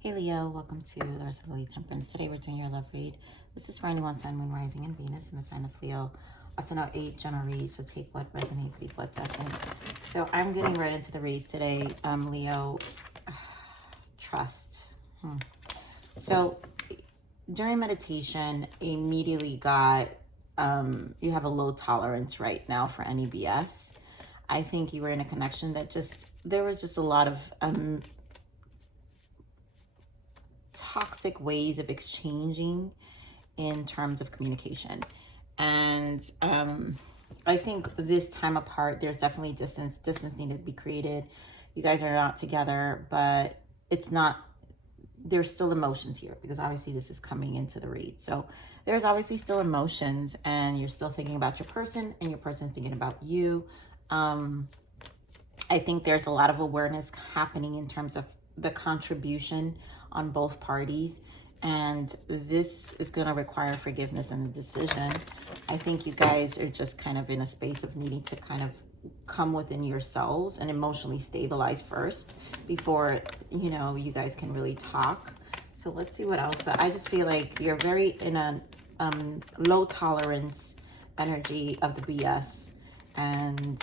Hey Leo, welcome to the rest of Lily Temperance. Today we're doing your love read. This is for anyone, Sun, Moon, Rising, and Venus in the sign of Leo. Also know 8 general reads, so take what resonates, leave what doesn't. So I'm getting right into the reads today. Leo, trust. So during meditation, immediately got you have a low tolerance right now for any BS. I think you were in a connection that there was just a lot of toxic ways of exchanging in terms of communication. And I think this time apart, there's definitely distance needed to be created. You guys are not together, but it's not, there's still emotions here, because obviously this is coming into the read. So there's obviously still emotions, and you're still thinking about your person, and your person's thinking about you. I think there's a lot of awareness happening in terms of the contribution on both parties, and this is going to require forgiveness and a decision. I think you guys are just kind of in a space of needing to kind of come within yourselves and emotionally stabilize first before, you guys can really talk. So let's see what else. But I just feel like you're very in a low tolerance energy of the BS, and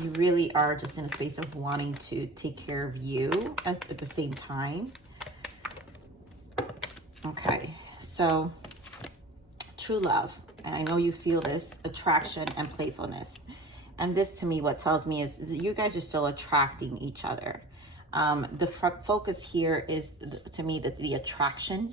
you really are just in a space of wanting to take care of you at the same time. Okay, so true love. And I know you feel this attraction and playfulness. And this, to me, what tells me is you guys are still attracting each other. The focus here is, to me, the attraction,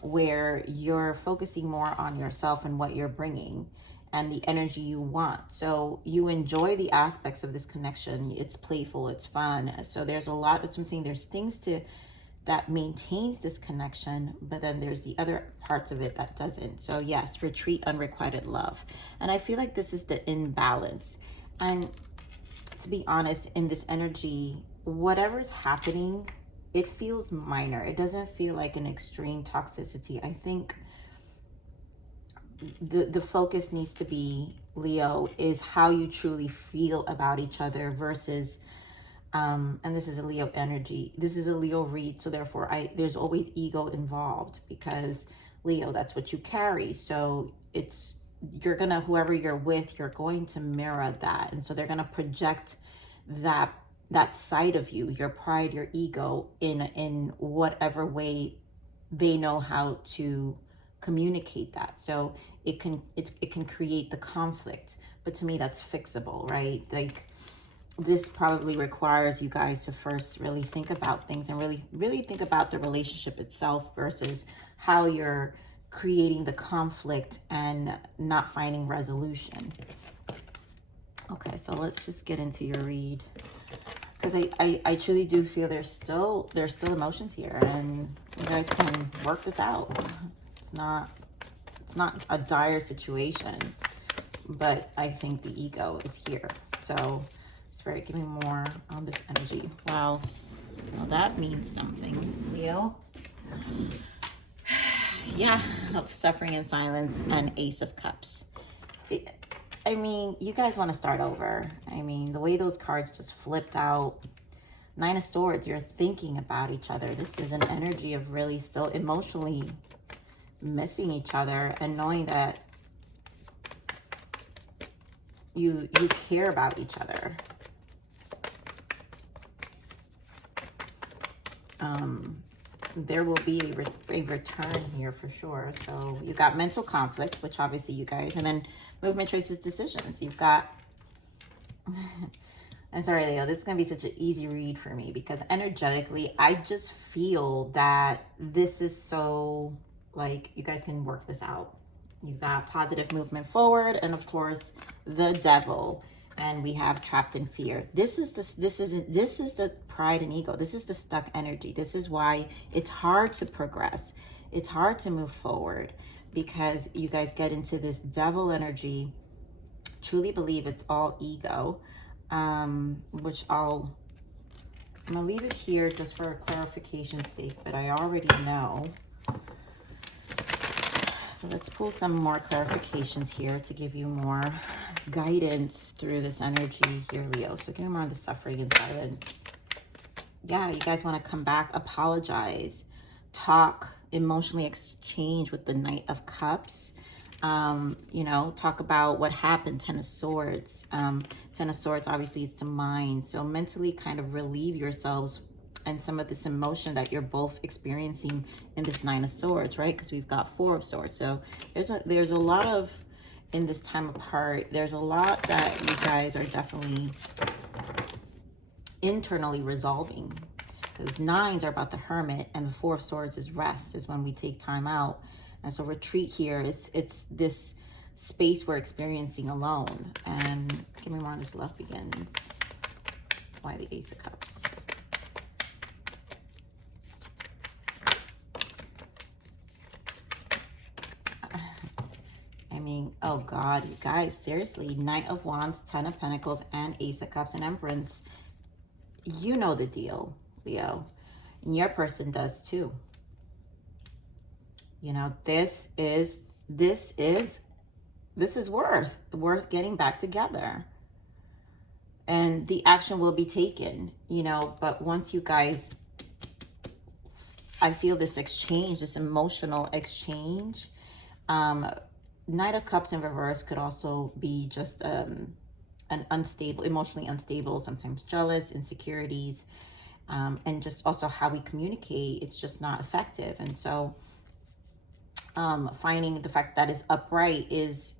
where you're focusing more on yourself and what you're bringing and the energy you want. So you enjoy the aspects of this connection. It's playful, it's fun. So there's a lot, that's what I'm saying. There's things that maintains this connection, but then there's the other parts of it that doesn't. So yes, retreat unrequited love. And I feel like this is the imbalance. And to be honest, in this energy, whatever's happening, it feels minor. It doesn't feel like an extreme toxicity. I think the focus needs to be, Leo, is how you truly feel about each other versus and this is a Leo energy. This is a Leo read, so therefore there's always ego involved, because Leo, that's what you carry. So whoever you're with, you're going to mirror that. And so they're gonna project that side of you, your pride, your ego, in whatever way they know how to communicate that. So it can create the conflict, but to me that's fixable, right? Like, this probably requires you guys to first really think about things and really think about the relationship itself versus how you're creating the conflict and not finding resolution. Okay, so let's just get into your read, because I truly do feel there's still emotions here, and you guys can work this out. It's not a dire situation, but I think the ego is here. So Spirit, give me more on this energy. Wow, well, that means something, Leo. Yeah, suffering in silence and Ace of Cups. I mean, you guys want to start over. I mean, the way those cards just flipped out. Nine of Swords, you're thinking about each other. This is an energy of really still emotionally missing each other and knowing that you care about each other. There will be a return here for sure. So you got mental conflict, which obviously you guys, and then movement, choices, decisions. You've got, I'm sorry, Leo, this is going to be such an easy read for me, because energetically, I just feel that this is so, like, you guys can work this out. You've got positive movement forward, and of course, the devil. And we have trapped in fear. This is the pride and ego. This is the stuck energy. This is why it's hard to progress. It's hard to move forward, because you guys get into this devil energy. Truly believe it's all ego, which I'm gonna leave it here just for clarification's sake, but I already know. Let's pull some more clarifications here to give you more guidance through this energy here, Leo. So give me more on the suffering and silence. Yeah, you guys want to come back, apologize, talk, emotionally exchange with the Knight of Cups. You know, talk about what happened. Ten of Swords. Ten of Swords obviously is the mind. So mentally kind of relieve yourselves and some of this emotion that you're both experiencing in this Nine of Swords, right? Because we've got Four of Swords. So there's a lot of, in this time apart, there's a lot that you guys are definitely internally resolving. Because nines are about the Hermit, and the Four of Swords is rest, is when we take time out. And so retreat here, it's this space we're experiencing alone. And give me more on this love begins. Why the Ace of Cups? I mean, oh God, you guys, seriously. Knight of Wands, Ten of Pentacles, and Ace of Cups and Empress. You know the deal, Leo. And your person does too. You know, this is worth getting back together. And the action will be taken, you know, but once you guys, I feel this exchange, this emotional exchange. Knight of Cups in reverse could also be just an unstable, emotionally unstable, sometimes jealous, insecurities, and just also how we communicate. It's just not effective. And so finding the fact that is upright is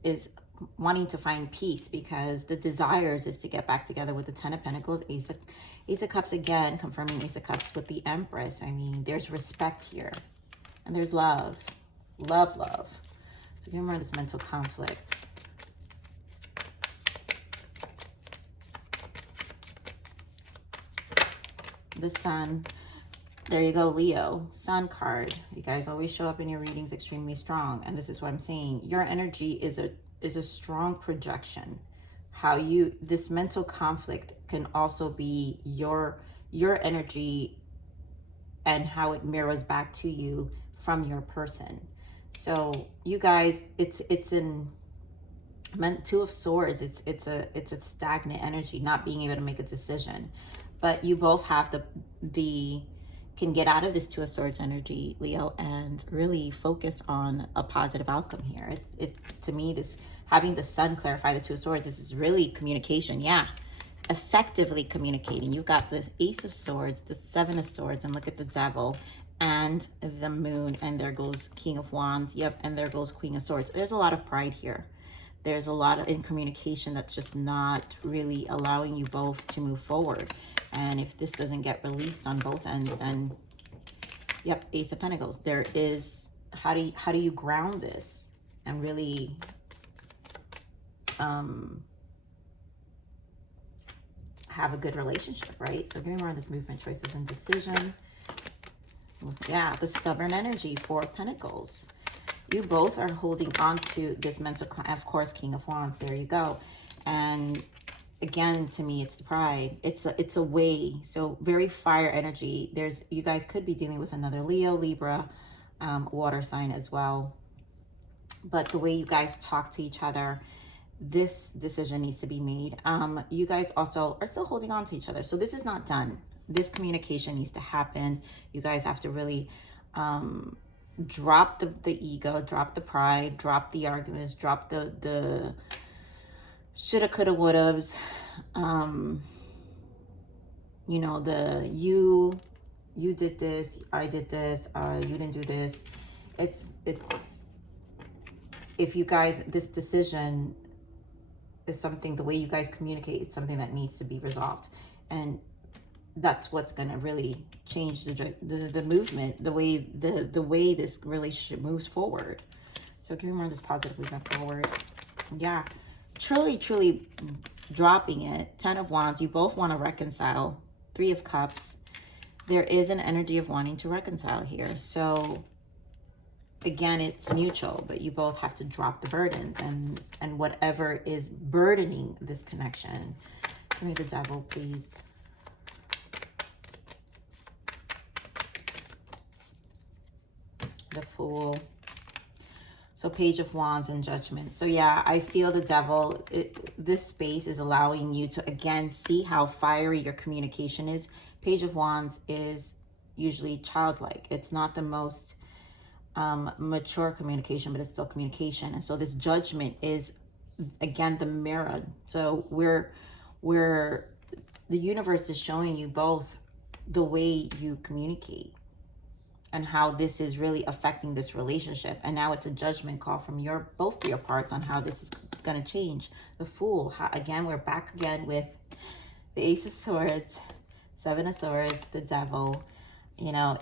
wanting to find peace, because the desires is to get back together with the Ten of Pentacles, Ace of Cups again, confirming Ace of Cups with the Empress. I mean, there's respect here, and there's love. So give me this mental conflict. The Sun. There you go, Leo. Sun card. You guys always show up in your readings extremely strong. And this is what I'm saying. Your energy is a strong projection. This mental conflict can also be your energy and how it mirrors back to you from your person. So you guys, it's Two of Swords. It's a stagnant energy, not being able to make a decision. But you both have can get out of this Two of Swords energy, Leo, and really focus on a positive outcome here. To me, this having the Sun clarify the Two of Swords, this is really communication. Yeah, effectively communicating. You got the Ace of Swords, the Seven of Swords, and look at the Devil and the Moon, and there goes King of Wands. Yep, and there goes Queen of Swords. There's a lot of pride here. There's a lot of in communication that's just not really allowing you both to move forward. And if this doesn't get released on both ends, then yep, Ace of Pentacles. There is, how do you ground this and really have a good relationship, right? So give me more of this movement, choices, and decision. Yeah, the stubborn energy, Four of Pentacles. You both are holding on to this mental, of course, King of Wands. There you go. And again, to me, it's the pride. It's a way. So very fire energy. You guys could be dealing with another Leo, Libra, water sign as well. But the way you guys talk to each other, this decision needs to be made. You guys also are still holding on to each other. So this is not done. This communication needs to happen. You guys have to really drop the ego, drop the pride, drop the arguments, drop the shoulda, coulda, wouldas. You know, you did this, I did this, you didn't do this. It's if you guys, this decision is something, the way you guys communicate is something that needs to be resolved. And that's what's going to really change the movement, the way this relationship moves forward. So give me more of this positive movement forward. Yeah, truly dropping it. Ten of Wands. You both want to reconcile. Three of Cups. There is an energy of wanting to reconcile here. So again, it's mutual, but you both have to drop the burdens and whatever is burdening this connection. Give me the Devil, please. The Fool. So Page of Wands and Judgment. So yeah, I feel the Devil, this space is allowing you to, again, see how fiery your communication is. Page of Wands is usually childlike. It's not the most mature communication, but it's still communication. And so this Judgment is, again, the mirror. So the universe is showing you both the way you communicate and how this is really affecting this relationship. And now it's a judgment call from both your parts on how this is going to change. The Fool, again, we're back again with the Ace of Swords, Seven of Swords, the Devil. You know,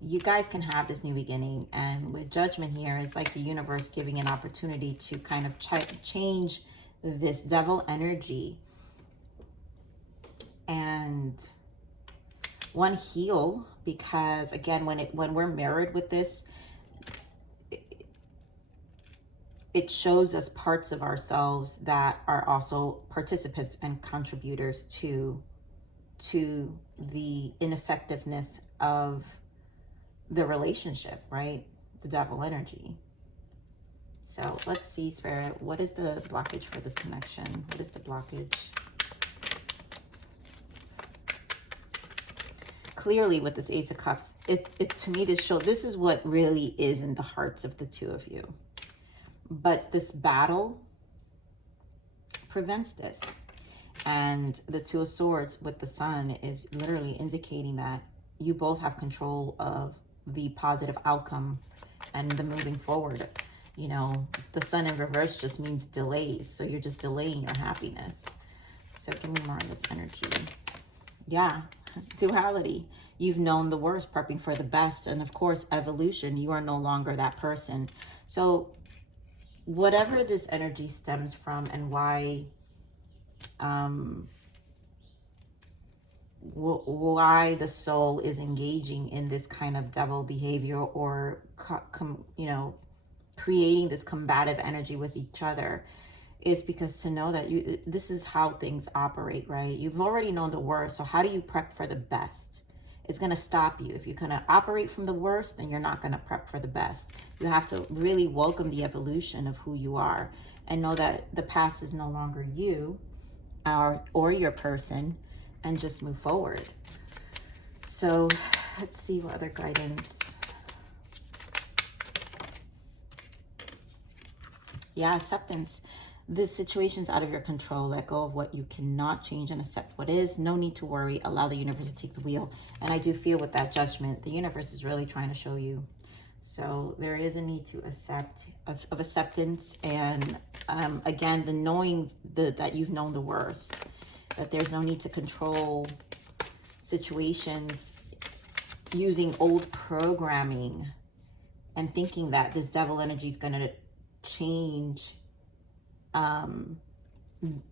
you guys can have this new beginning. And with Judgment here, it's like the universe giving an opportunity to kind of change this Devil energy. And one, heal, because again, when we're mirrored with this, it shows us parts of ourselves that are also participants and contributors to the ineffectiveness of the relationship, right? The Devil energy. So let's see, Spirit, what is the blockage for this connection? What is the blockage? Clearly with this Ace of Cups, to me, this is what really is in the hearts of the two of you. But this battle prevents this. And the Two of Swords with the Sun is literally indicating that you both have control of the positive outcome and the moving forward. You know, the Sun in reverse just means delays. So you're just delaying your happiness. So give me more on this energy. Yeah, duality. You've known the worst, prepping for the best. And of course, evolution. You are no longer that person. So whatever this energy stems from and why the soul is engaging in this kind of devil behavior, or you know, creating this combative energy with each other, is because to know that this is how things operate, right? You've already known the worst, so how do you prep for the best? It's going to stop you. If you're going to operate from the worst, then you're not going to prep for the best. You have to really welcome the evolution of who you are and know that the past is no longer you or your person, and just move forward. So let's see what other guidance. Yeah, acceptance. This situation's out of your control. Let go of what you cannot change and accept what is. No need to worry. Allow the universe to take the wheel. And I do feel with that Judgment, the universe is really trying to show you. So there is a need to of acceptance. And again, the knowing that you've known the worst. That there's no need to control situations using old programming and thinking that this devil energy is going to change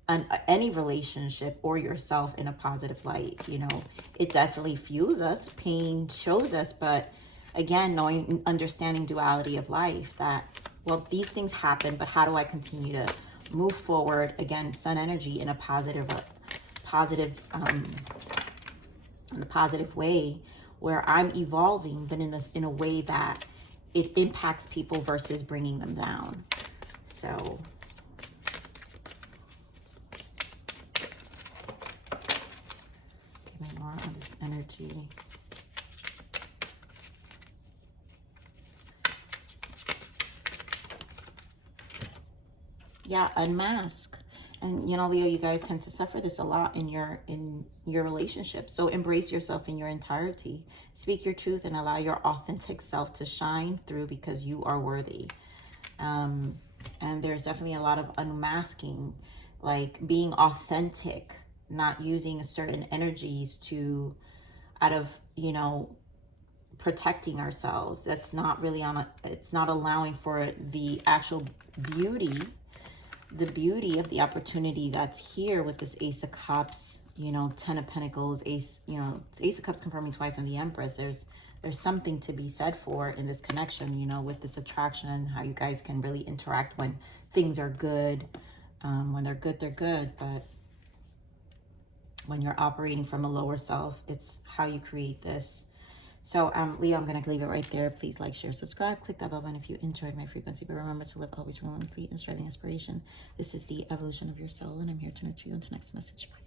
any relationship or yourself in a positive light. You know, it definitely fuels us, pain shows us, but again, understanding duality of life, that, well, these things happen, but how do I continue to move forward? Again, Sun energy in a positive way, where I'm evolving, but in a way that it impacts people versus bringing them down. So give me more on this energy. Yeah, unmask. And you know, Leo, you guys tend to suffer this a lot in your relationship. So embrace yourself in your entirety. Speak your truth and allow your authentic self to shine through, because you are worthy. And there's definitely a lot of unmasking, like being authentic, not using certain energies out of, you know, protecting ourselves. That's not really it's not allowing for the actual beauty, the beauty of the opportunity that's here with this Ace of Cups, you know, Ten of Pentacles, Ace of Cups confirming twice, and the Empress. There's something to be said for in this connection, you know, with this attraction, how you guys can really interact when things are good. When they're good, they're good. But when you're operating from a lower self, it's how you create this. So, Leo, I'm going to leave it right there. Please like, share, subscribe. Click that bell button if you enjoyed my frequency. But remember to live always relentlessly and striving inspiration. This is the evolution of your soul, and I'm here to nurture you until next message. Bye.